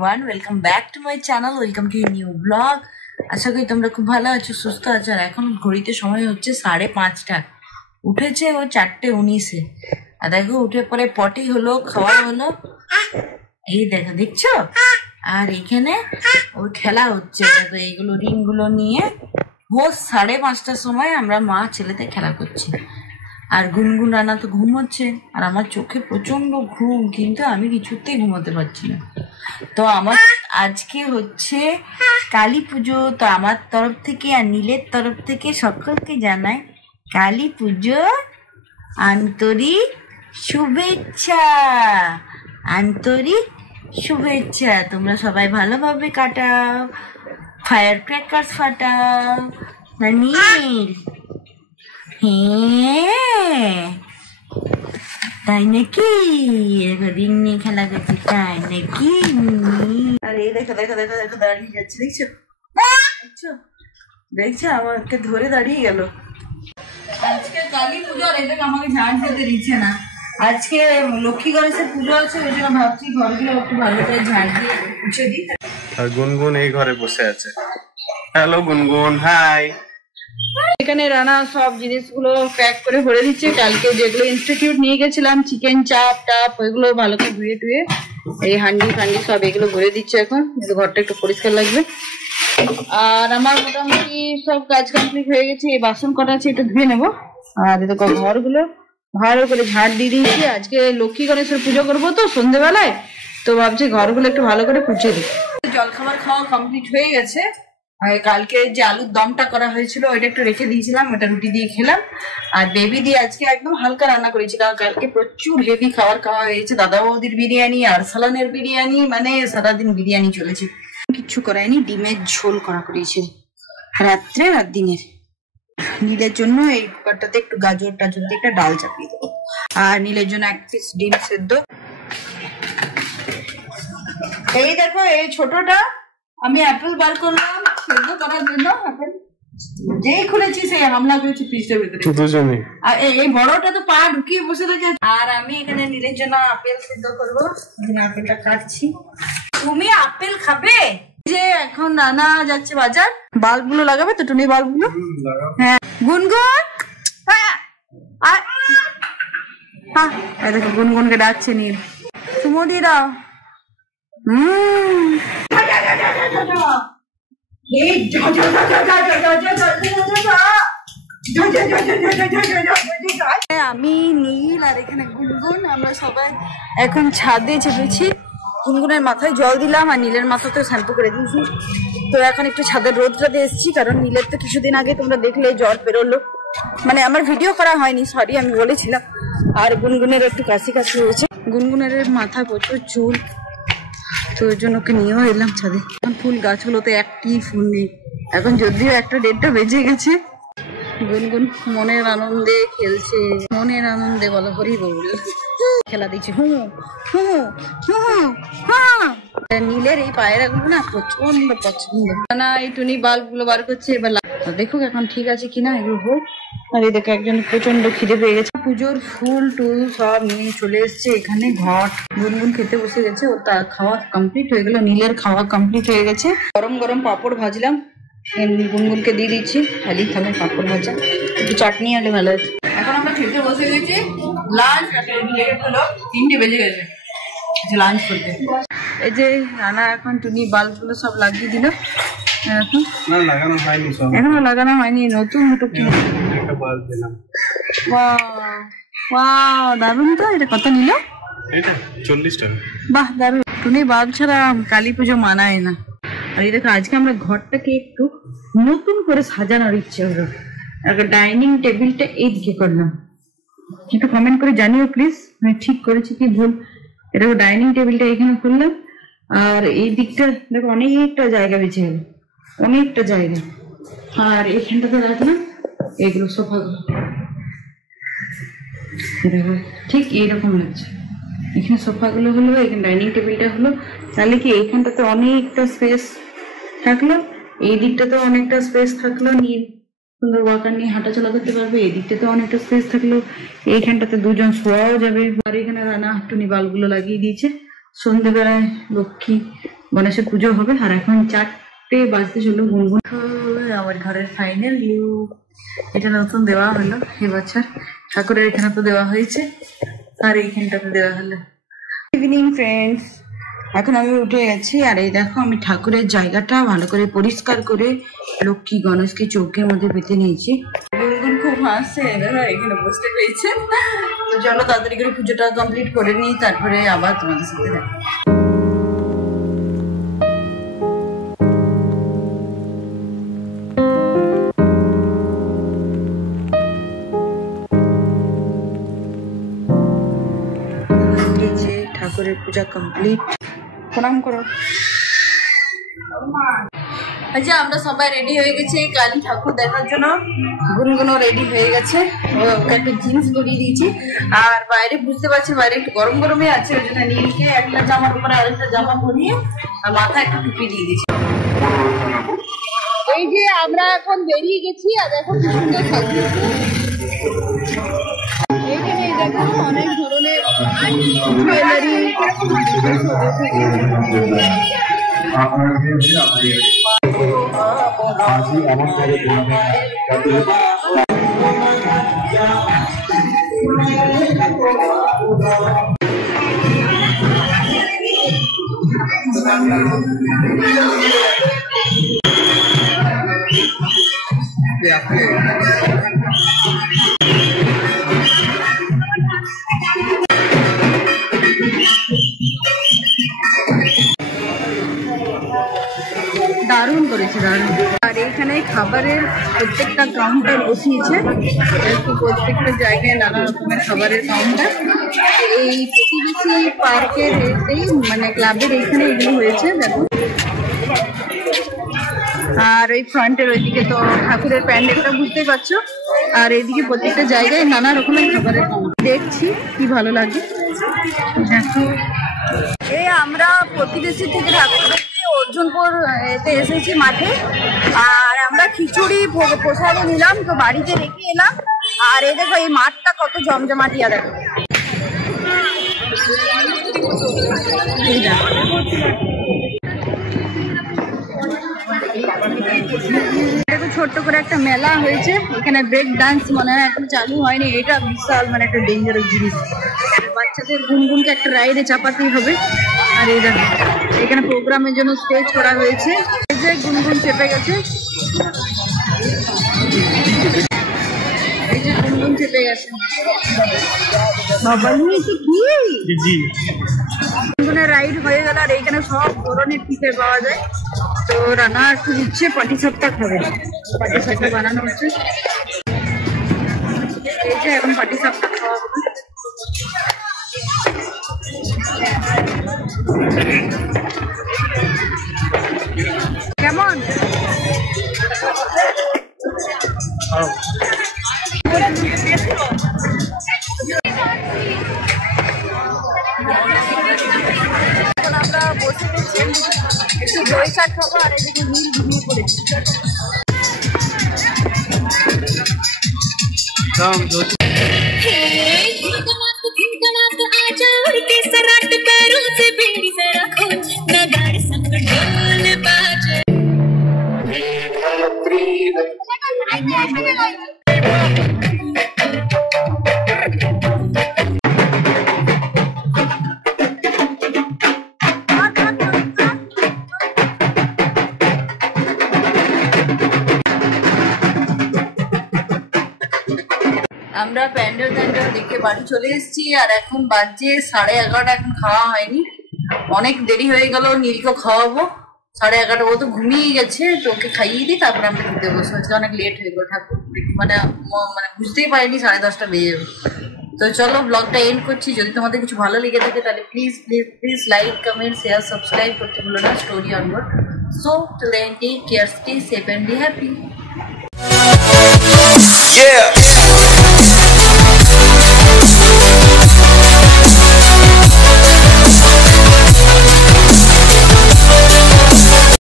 Everyone, welcome back to my channel, welcome to new blog. আশা করি তোমরা খুব ভালো আছো, সুস্থ আছো। আর এখন ঘড়িতে সময় হচ্ছে 5:30। উঠেছে ও 4:19-এ। আর দেখো উঠে পরে পটি হলো, খাওয়া হলো, এই দেখো দেখছো। আর এখানে ওই খেলা হচ্ছে, দেখো এইগুলো রিংগুলো নিয়ে ভোর 5:30টার সময় আমরা মা ছেলেতে খেলা করছি। আর গুনগুন রানা তো ঘুমোচ্ছে, আর আমার চোখে প্রচন্ড ঘুম, কিন্তু আমি কিছুতেই ঘুমোতে পারছি না। তো আমার আজকে হচ্ছে কালী পুজো, তো আমার তরফ থেকে আর নীলের তরফ থেকে সকলকে জানাই কালী পুজো আন্তরিক শুভেচ্ছা। আন্তরিক শুভেচ্ছা। তোমরা সবাই ভালোভাবে কাটাও, ফায়ার ক্র্যাকার্স ফাটাও না নীল? হ্যাঁ তাই নাকি? রিং নিয়ে খেলা করছি তাই নাকি? আর এই দেখো দেখো দেখো দেখো দাঁড়িয়ে যাচ্ছে, দেখছো দেখছো দেখছো আমাকে ধরে দাঁড়িয়ে গেল। আজকে কালী পুজো, আর এটাকে আমাকে ঝাড় দিতে দিচ্ছে না। আজকে লক্ষ্মী গণেশের পুজো আছে, ওই জন্য ভাবছি ঘরগুলো একটু ভালো করে ঝাড় দিয়ে মুছে দিই। আর গুনগুন এই ঘরে বসে আছে। হ্যালো গুনগুন, হাই। এখানে রানা সব জিনিসগুলো প্যাক করে ভরে দিচ্ছে। কালকে যেগুলো ইনস্টিটিউট নিয়ে গেছিলাম, চিকেন চাপ টাপ, ওইগুলো ভালো করে ধুয়ে টুয়ে এই হান্ডি ফান্ডি সব এগুলো ভরে দিচ্ছে। এখন ঘরটা একটু পরিষ্কার লাগবে। আর আমার মোটামুটি সব কাজ কমপ্লিট হয়ে গেছে। এই বাসন কটা আছে, এটা ধুয়ে নেবো। আর দেখো ঘরগুলো ভালো করে ঝাড় দিয়ে দিয়েছি। আজকে লক্ষ্মী গণেশের পুজো করবো তো সন্ধ্যেবেলায়, তো ভাবছি ঘরগুলো একটু ভালো করে পুছে দিই। জলখাবার খাওয়া কমপ্লিট হয়ে গেছে। আর কালকে যে আলুর দমটা করা হয়েছিল ওইটা একটু রেখে দিয়েছিলাম, ওটা রুটি দিয়ে খেলাম। আর বেবি দিয়ে আজকে একদম হালকা রান্না করেছিলাম। কালকে প্রচুর হেভি খাবার খাওয়া হয়েছে, দাদা বৌদির বিরিয়ানি আর সালানের বিরিয়ানি, মানে সারাদিন বিরিয়ানি চলেছে। কিচ্ছু করায়নি, ডিমের ঝোল করা করেছে রাত্রে আর দিনের। নীলের জন্য এই কুকারটাতে একটু গাজর টাজর দিয়ে একটা ডাল চাপিয়ে দেবো। আর নীলের জন্য 1 পিস ডিম সেদ্ধ। এই দেখো এই ছোটটা আমি অ্যাপেল বার করলাম সেদ্ধ করার জন্য। অ্যাপেল যেই খুলেছি সেই হামলা করেছি ফ্রিজের ভিতরে দুজনে। আর এই বড়টা তো পা ঢুকিয়ে বসে থাকে। আর আমি এখানে নীলের জন্য আপেল সেদ্ধ করবো, আপেলটা কাটছি। তুমি আপেল খাবে? যে এখন রানা যাচ্ছে বাজার, বাল্ব গুলো লাগাবে তো, টুনি বাল্ব গুলো। হ্যাঁ গুনগুন, হ্যাঁ দেখো গুনগুনকে ডাকছে নীল, চুমুদি দাও। আমি নীল আর এখানে গুনগুন, আমরা সবাই এখন ছাদে চেপেছি। গুনগুনের মাথায় জল দিলাম আর নীলের মাথাতেও শ্যাম্পু করে দিয়েছি। তো এখন একটু ছাদের রোদটাতে এসেছি, কারণ নীলের তো কিছুদিন আগে তোমরা দেখলে জ্বর বেরোলো, মানে আমার ভিডিও করা হয়নি, সরি আমি বলেছিলাম। আর গুনগুনের একটু কাশি কাশি হয়েছে। গুনগুনের মাথায় প্রচুর চুল, তো ওই জন্য ওকে নিয়েও এলাম ছাদে। ফুল গাছগুলোতে একটি ফুল নেই এখন, যদিও 1-1:30 বেজে গেছে। গুনগুন মনের আনন্দে খেলছে, মনের আনন্দে বলো হরি বল, খেলা দিচ্ছে। নীলের এই পায়রাগুলো না প্রচন্ড পছন্দ না। এই টুনি বাল্ব গুলো বার করছে, এবার দেখুক এখন ঠিক আছে কিনা, এগুলো হোক। আর এই দেখো একজন প্রচন্ড খিদে পেয়ে গেছে, পুজোর ফুল টুল সব নিয়ে চলে এসছে এখানে। ঘট গুনগুন খেতে বসে গেছে, ওর তার খাওয়া কমপ্লিট হয়ে গেল, নীলের খাওয়া কমপ্লিট হয়ে গেছে। গরম গরম পাঁপড় ভাজলাম, গুনগুনকে দিয়ে দিচ্ছি, খালি খাবে পাঁপড় ভাজা, একটু চাটনি আলে ভালো আছে। এখন আমরা খেতে বসে গেছি লাঞ্চ, 3টে বেজে গেছে লাঞ্চ করতে। এই যে রানা এখন টুনি বাল্ব গুলো সব লাগিয়ে দিল। এখনো লাগানো হয়নি, নতুন দুটো কিনে দারুন। তো এটা কত নিল? 40 টাকা। বাহ দারুন। টুনি বাল্ব ছাড়া কালী পুজো মানায় না। আর এই দেখো আজকে আমরা ঘরটাকে একটু নতুন করে সাজানোর ইচ্ছে হলো। ডাইনিং টেবিলটা এইদিকে করলাম, একটু কমেন্ট করে জানিও প্লিজ, আমি ঠিক করেছি কি ভুল। এটা ডাইনিং টেবিলটা এখানে করলাম, আর এই দিকটা দেখো অনেকটা জায়গা বেঁচে গেল, অনেকটা জায়গা। আর এখানটাতে রাখলাম এগুলো সোফাগুলো, দেখো ঠিক এইরকম লাগছে। এখানে সোফাগুলো হলো, এখানে ডাইনিং টেবিলটা হলো, তাহলে কি এইখানটাতে অনেকটা স্পেস থাকলো, এই দিকটাতেও অনেকটা স্পেস থাকলো, নীল সুন্দর ওয়াকার নিয়ে হাঁটাচলা করতে পারবে। এই দিকটাতে অনেকটা স্পেস থাকলো, এইখানটাতে দুজন শোয়াও যাবে। আর এখানে রানা টুনি বাল্বগুলো লাগিয়ে দিয়েছে, সন্ধ্যেবেলায় লক্ষ্মী গণেশের পুজো হবে। আর এখন 4টে বাজতে চললো। গুনগুন আমার ঘরের ফাইনাল লুক। এটা নতুন দেওয়া হলো এবছর, ঠাকুরের এখানে তো দেওয়া হয়েছে আর এইখানটাতে দেওয়া হলো। ইভিনিং ফ্রেন্ডস, এখন আমি উঠে গেছি। আর এই দেখো আমি ঠাকুরের জায়গাটা ভালো করে পরিষ্কার করে লক্ষ্মী গণেশকে চৌকের মধ্যে পেতে নিয়েছি। গুনগুন খুব হাসছে, দাদা এখানে বসতে পেয়েছে। তো চলো তাড়াতাড়ি করে পুজোটা কমপ্লিট করে নিই, তারপরে আবার তোমাদের সাথে দেখা। ঠাকুরের পূজা কমপ্লিট, প্রণাম করো। আচ্ছা আমরা সবাই রেডি হয়ে গেছি কালী ঠাকুর দেখার জন্য। গুনগুনও রেডি হয়ে গেছে, ওকে একটা জিন্স পরিয়ে দিয়েছি। আর বাইরে বুঝতে পারছি বাইরে একটু গরম গরমই আছে, ওই জন্য নীলকে একটা জামার উপরে আরেকটা জামা পরিয়ে আর মাথায় একটা টুপি দিয়ে দিয়েছি। এই যে আমরা এখন বেরিয়ে গেছি আর এখন সুন্দর সাজিয়েছি। এইখানে দেখো অনেক ধরনের জুয়েলারি। দারুণ করেছে, দারুণ। আর এইখানে খাবারের প্রত্যেকটা কাউন্টার বসিয়েছে, প্রত্যেকটা জায়গায় নানা রকমের খাবারের কাউন্টার। এই প্রতিবেশী পার্কের এই মানে ক্লাবের এইখানে এগুলো হয়েছে দেখো। আর ওই ফ্রন্টের ওইদিকে তো ঠাকুরের প্যান্ডেলটা বুঝতেই পারছো। আর এইদিকে প্রত্যেকটা জায়গায় নানা রকমের খাবারের কাউন্টার। দেখছি কি ভালো লাগে দেখো। এই আমরা প্রতিবেশী থেকে ঠাকুর অর্জুনপুর এতে এসেছি মাঠে। আর আমরা খিচুড়ি প্রসাদে নিলাম, তো বাড়িতে রেখে এলাম। আর এই দেখো এই মাঠটা কত জমজমাটিয়া দেখো। দেখো ছোট্ট করে একটা মেলা হয়েছে, এখানে ব্রেক ডান্স মনে হয় এখন চালু হয়নি। এটা বিশাল মানে একটা ডেঞ্জারাস জিনিস, বাচ্চাদের গুনগুনকে একটা রাইডে চাপাতেই হবে। আর এই দেখো এখানে প্রোগ্রামের জন্য স্টেজ করা হয়েছে। এই যে গুনগুন চেপে গেছে, এই যে গুনগুন চেপে গেছে। বাবা নিয়েছে কি গুনগুনের রাইড হয়ে গেল। আর এইখানে সব ধরনের পিঠে পাওয়া যায়। তো রান্না একটু দিচ্ছে, পাটিসাপটা খাবে। পাটিসাপটা বানানো হচ্ছে, এই যে এখন পাটিসাপটা খাওয়া হবে। কেমন আমরা বসে গেছি, একটু দই চাট খাবো। আর এদিকে নীল ঘুমিয়ে পড়েছি। আমরা প্যান্ডেল ট্যান্ডেল দেখে বাড়ি চলে এসেছি। আর এখন বাজে 11:30, এখন খাওয়া হয়নি, অনেক দেরি হয়ে গেল। নীলকে খাওয়াবো 11:30, ও তো ঘুমিয়ে গেছে। তো ওকে খাইয়ে দিই, তারপরে আমরা খেতে বসবো। আজকে অনেক লেট হয়ে গেল, ঠাকুর মানে বুঝতেই পারিনি 10:30 বেজে যাবে। তো চলো ব্লগটা এন্ড করছি। যদি তোমাদের কিছু ভালো লেগে থাকে তাহলে please please please like, comment, share, subscribe করতে ভুলো না। Story onward. So till then, take care, stay safe and be happy. Yeah.